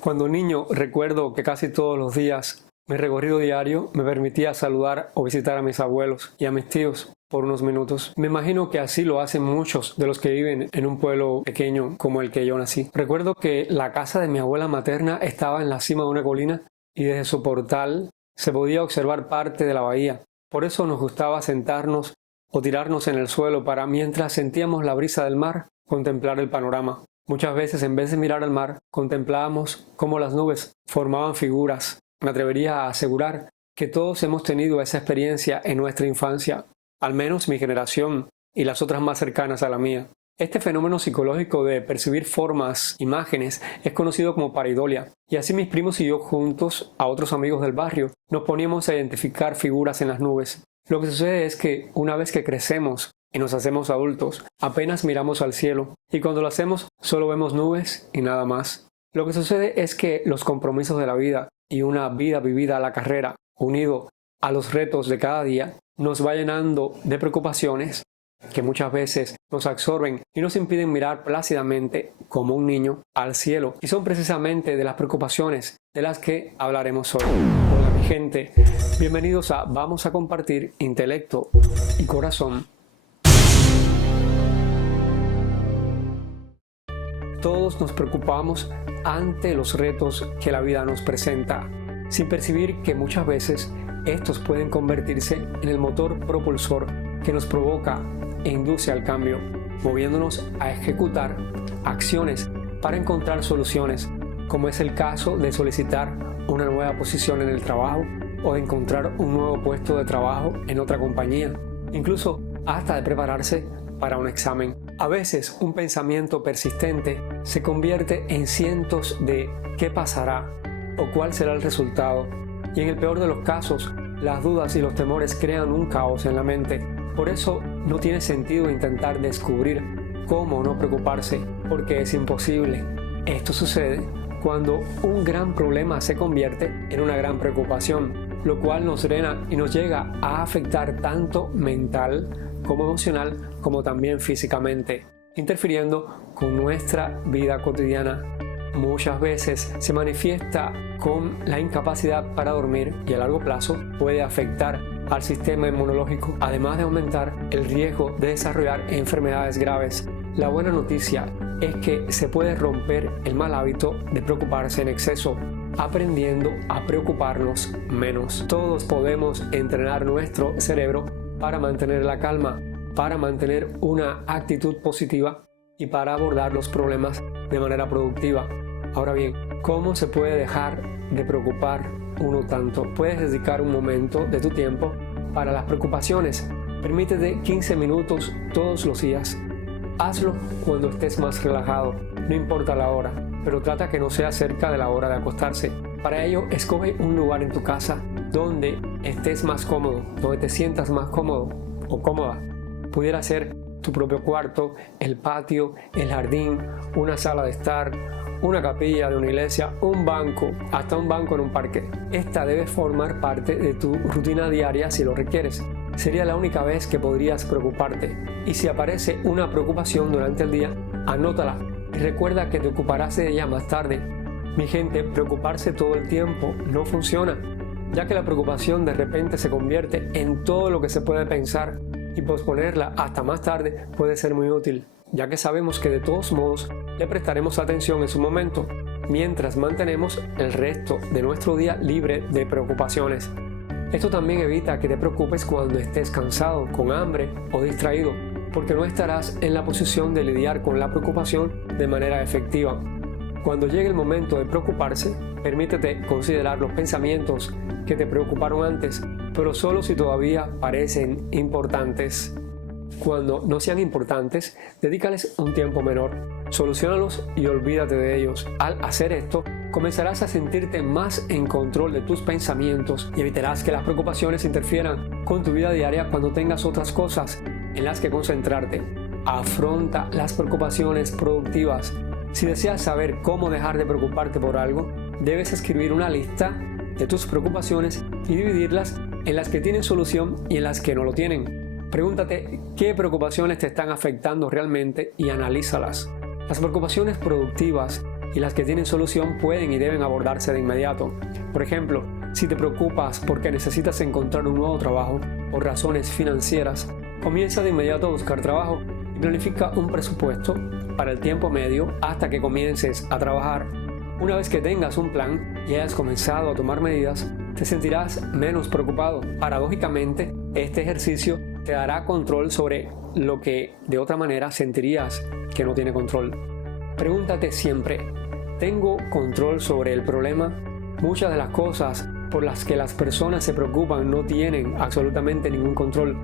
Cuando niño recuerdo que casi todos los días mi recorrido diario me permitía saludar o visitar a mis abuelos y a mis tíos por unos minutos. Me imagino que así lo hacen muchos de los que viven en un pueblo pequeño como el que yo nací. Recuerdo que la casa de mi abuela materna estaba en la cima de una colina y desde su portal se podía observar parte de la bahía. Por eso nos gustaba sentarnos o tirarnos en el suelo para, mientras sentíamos la brisa del mar, contemplar el panorama. Muchas veces, en vez de mirar al mar, contemplábamos cómo las nubes formaban figuras. Me atrevería a asegurar que todos hemos tenido esa experiencia en nuestra infancia, al menos mi generación y las otras más cercanas a la mía. Este fenómeno psicológico de percibir formas, imágenes, es conocido como pareidolia, y así mis primos y yo, juntos a otros amigos del barrio, nos poníamos a identificar figuras en las nubes. Lo que sucede es que una vez que crecemos y nos hacemos adultos, apenas miramos al cielo, y cuando lo hacemos solo vemos nubes y nada más. Lo que sucede es que los compromisos de la vida y una vida vivida a la carrera, unido a los retos de cada día, nos va llenando de preocupaciones que muchas veces nos absorben y nos impiden mirar plácidamente como un niño al cielo. Y son precisamente de las preocupaciones de las que hablaremos hoy. Hola mi gente, bienvenidos a Vamos a Compartir Intelecto y Corazón. Todos nos preocupamos ante los retos que la vida nos presenta, sin percibir que muchas veces estos pueden convertirse en el motor propulsor que nos provoca e induce al cambio, moviéndonos a ejecutar acciones para encontrar soluciones, como es el caso de solicitar una nueva posición en el trabajo o de encontrar un nuevo puesto de trabajo en otra compañía, incluso hasta de prepararse para un examen. A veces un pensamiento persistente se convierte en cientos de ¿qué pasará? O ¿cuál será el resultado? Y en el peor de los casos, las dudas y los temores crean un caos en la mente. Por eso no tiene sentido intentar descubrir cómo no preocuparse, porque es imposible. Esto sucede cuando un gran problema se convierte en una gran preocupación, lo cual nos drena y nos llega a afectar tanto mental como emocional, como también físicamente, interfiriendo con nuestra vida cotidiana. Muchas veces se manifiesta con la incapacidad para dormir y a largo plazo puede afectar al sistema inmunológico, además de aumentar el riesgo de desarrollar enfermedades graves. La buena noticia es que se puede romper el mal hábito de preocuparse en exceso, aprendiendo a preocuparnos menos. Todos podemos entrenar nuestro cerebro para mantener la calma, para mantener una actitud positiva y para abordar los problemas de manera productiva. Ahora bien, ¿cómo se puede dejar de preocupar uno tanto? Puedes dedicar un momento de tu tiempo para las preocupaciones. Permítete 15 minutos todos los días. Hazlo cuando estés más relajado, no importa la hora, pero trata que no sea cerca de la hora de acostarse. Para ello, escoge un lugar en tu casa donde estés más cómodo, donde te sientas más cómodo o cómoda. Pudiera ser tu propio cuarto, el patio, el jardín, una sala de estar, una capilla de una iglesia, un banco, hasta un banco en un parque. Esta debe formar parte de tu rutina diaria si lo requieres. Sería la única vez que podrías preocuparte. Y si aparece una preocupación durante el día, anótala y recuerda que te ocuparás de ella más tarde. Mi gente, preocuparse todo el tiempo no funciona, ya que la preocupación de repente se convierte en todo lo que se puede pensar, y posponerla hasta más tarde puede ser muy útil, ya que sabemos que de todos modos le prestaremos atención en su momento, mientras mantenemos el resto de nuestro día libre de preocupaciones. Esto también evita que te preocupes cuando estés cansado, con hambre o distraído, porque no estarás en la posición de lidiar con la preocupación de manera efectiva. Cuando llegue el momento de preocuparse, permítete considerar los pensamientos que te preocuparon antes, pero solo si todavía parecen importantes. Cuando no sean importantes, dedícales un tiempo menor, soluciónalos y olvídate de ellos. Al hacer esto, comenzarás a sentirte más en control de tus pensamientos y evitarás que las preocupaciones interfieran con tu vida diaria cuando tengas otras cosas en las que concentrarte. Afronta las preocupaciones productivas. Si deseas saber cómo dejar de preocuparte por algo, debes escribir una lista de tus preocupaciones y dividirlas en las que tienen solución y en las que no lo tienen. Pregúntate qué preocupaciones te están afectando realmente y analízalas. Las preocupaciones productivas y las que tienen solución pueden y deben abordarse de inmediato. Por ejemplo, si te preocupas porque necesitas encontrar un nuevo trabajo por razones financieras, comienza de inmediato a buscar trabajo y planifica un presupuesto para el tiempo medio hasta que comiences a trabajar. Una vez que tengas un plan y hayas comenzado a tomar medidas, te sentirás menos preocupado. Paradójicamente, este ejercicio te dará control sobre lo que de otra manera sentirías que no tiene control. Pregúntate siempre, ¿tengo control sobre el problema? Muchas de las cosas por las que las personas se preocupan no tienen absolutamente ningún control,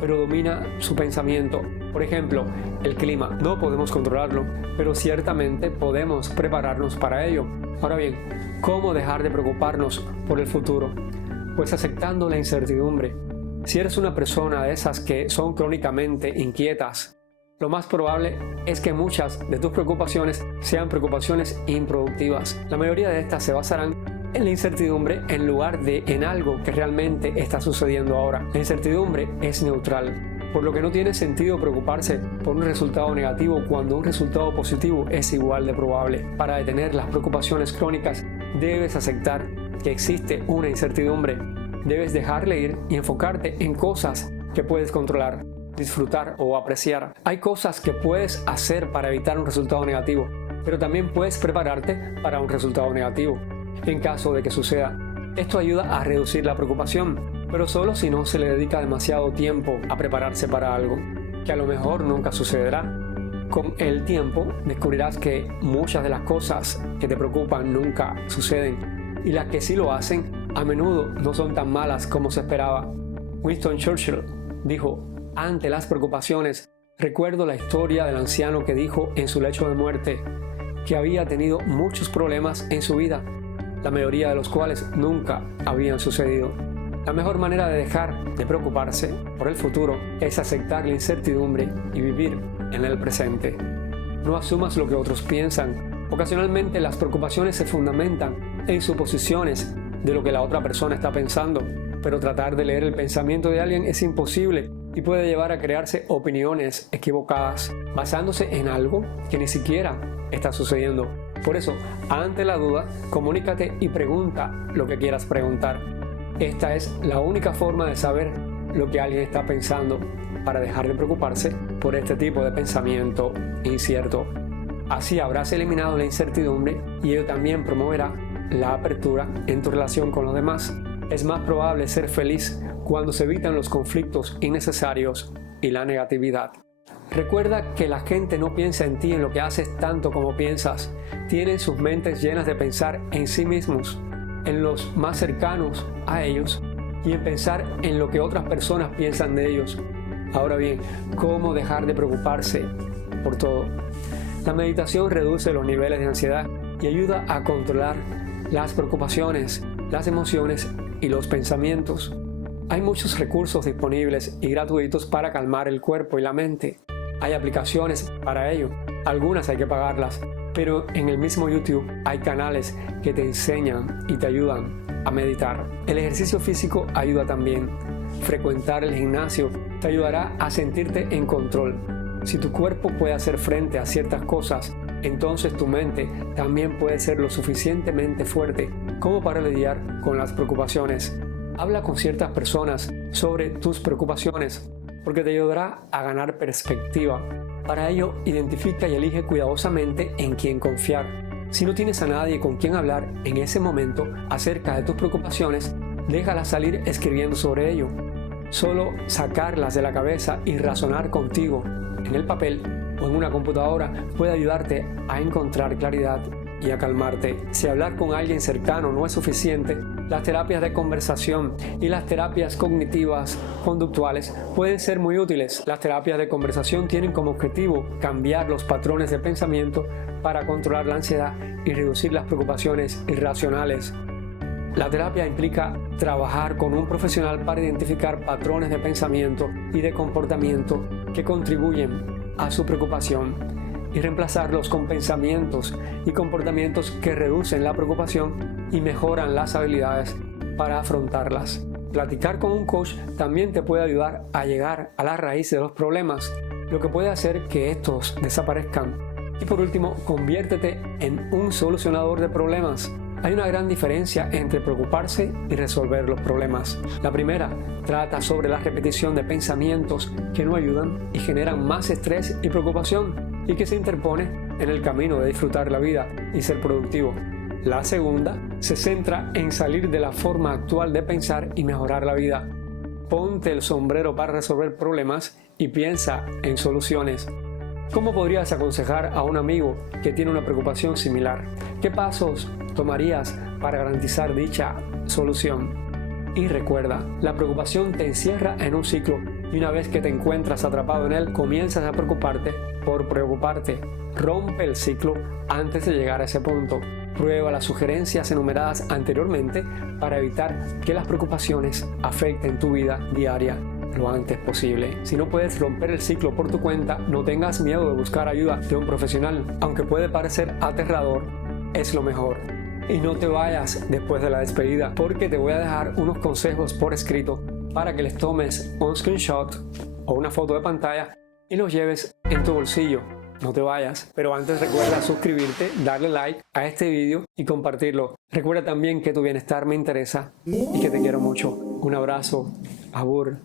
pero domina su pensamiento. Por ejemplo, el clima. No podemos controlarlo, pero ciertamente podemos prepararnos para ello. Ahora bien, ¿cómo dejar de preocuparnos por el futuro? Pues aceptando la incertidumbre. Si eres una persona de esas que son crónicamente inquietas, lo más probable es que muchas de tus preocupaciones sean preocupaciones improductivas. La mayoría de estas se basarán en la incertidumbre en lugar de en algo que realmente está sucediendo ahora. La incertidumbre es neutral, por lo que no tiene sentido preocuparse por un resultado negativo cuando un resultado positivo es igual de probable. Para detener las preocupaciones crónicas, debes aceptar que existe una incertidumbre. Debes dejarle ir y enfocarte en cosas que puedes controlar, disfrutar o apreciar. Hay cosas que puedes hacer para evitar un resultado negativo, pero también puedes prepararte para un resultado negativo en caso de que suceda. Esto ayuda a reducir la preocupación, pero solo si no se le dedica demasiado tiempo a prepararse para algo, que a lo mejor nunca sucederá. Con el tiempo descubrirás que muchas de las cosas que te preocupan nunca suceden, y las que sí lo hacen a menudo no son tan malas como se esperaba. Winston Churchill dijo: ante las preocupaciones, recuerdo la historia del anciano que dijo en su lecho de muerte que había tenido muchos problemas en su vida, la mayoría de los cuales nunca habían sucedido. La mejor manera de dejar de preocuparse por el futuro es aceptar la incertidumbre y vivir en el presente. No asumas lo que otros piensan. Ocasionalmente las preocupaciones se fundamentan en suposiciones de lo que la otra persona está pensando, pero tratar de leer el pensamiento de alguien es imposible y puede llevar a crearse opiniones equivocadas, basándose en algo que ni siquiera está sucediendo. Por eso, ante la duda, comunícate y pregunta lo que quieras preguntar. Esta es la única forma de saber lo que alguien está pensando para dejar de preocuparse por este tipo de pensamiento incierto. Así habrás eliminado la incertidumbre y ello también promoverá la apertura en tu relación con los demás. Es más probable ser feliz cuando se evitan los conflictos innecesarios y la negatividad. Recuerda que la gente no piensa en ti en lo que haces tanto como piensas. Tienen sus mentes llenas de pensar en sí mismos, en los más cercanos a ellos y en pensar en lo que otras personas piensan de ellos. Ahora bien, ¿cómo dejar de preocuparse por todo? La meditación reduce los niveles de ansiedad y ayuda a controlar las preocupaciones, las emociones y los pensamientos. Hay muchos recursos disponibles y gratuitos para calmar el cuerpo y la mente. Hay aplicaciones para ello, algunas hay que pagarlas, pero en el mismo YouTube hay canales que te enseñan y te ayudan a meditar. El ejercicio físico ayuda también. Frecuentar el gimnasio te ayudará a sentirte en control. Si tu cuerpo puede hacer frente a ciertas cosas, entonces tu mente también puede ser lo suficientemente fuerte como para lidiar con las preocupaciones. Habla con ciertas personas sobre tus preocupaciones, porque te ayudará a ganar perspectiva. Para ello, identifica y elige cuidadosamente en quién confiar. Si no tienes a nadie con quien hablar en ese momento acerca de tus preocupaciones, déjalas salir escribiendo sobre ello. Solo sacarlas de la cabeza y razonar contigo en el papel o en una computadora puede ayudarte a encontrar claridad y a calmarte. Si hablar con alguien cercano no es suficiente, las terapias de conversación y las terapias cognitivas conductuales pueden ser muy útiles. Las terapias de conversación tienen como objetivo cambiar los patrones de pensamiento para controlar la ansiedad y reducir las preocupaciones irracionales. La terapia implica trabajar con un profesional para identificar patrones de pensamiento y de comportamiento que contribuyen a su preocupación y reemplazarlos con pensamientos y comportamientos que reducen la preocupación y mejoran las habilidades para afrontarlas. Platicar con un coach también te puede ayudar a llegar a la raíz de los problemas, lo que puede hacer que estos desaparezcan Y por último, conviértete en un solucionador de problemas. Hay una gran diferencia entre preocuparse y resolver los problemas. La primera trata sobre la repetición de pensamientos que no ayudan y generan más estrés y preocupación y que se interpone en el camino de disfrutar la vida y ser productivo. La segunda se centra en salir de la forma actual de pensar y mejorar la vida. Ponte el sombrero para resolver problemas y piensa en soluciones. ¿Cómo podrías aconsejar a un amigo que tiene una preocupación similar? ¿Qué pasos tomarías para garantizar dicha solución? Y recuerda, la preocupación te encierra en un ciclo y una vez que te encuentras atrapado en él, comienzas a preocuparte por preocuparte. Rompe el ciclo antes de llegar a ese punto. Prueba las sugerencias enumeradas anteriormente para evitar que las preocupaciones afecten tu vida diaria lo antes posible. Si no puedes romper el ciclo por tu cuenta, no tengas miedo de buscar ayuda de un profesional. Aunque puede parecer aterrador, es lo mejor. Y no te vayas después de la despedida, porque te voy a dejar unos consejos por escrito para que les tomes un screenshot o una foto de pantalla y los lleves en tu bolsillo. No te vayas, pero antes recuerda suscribirte, darle like a este vídeo y compartirlo. Recuerda también que tu bienestar me interesa y que te quiero mucho. Un abrazo. Abur.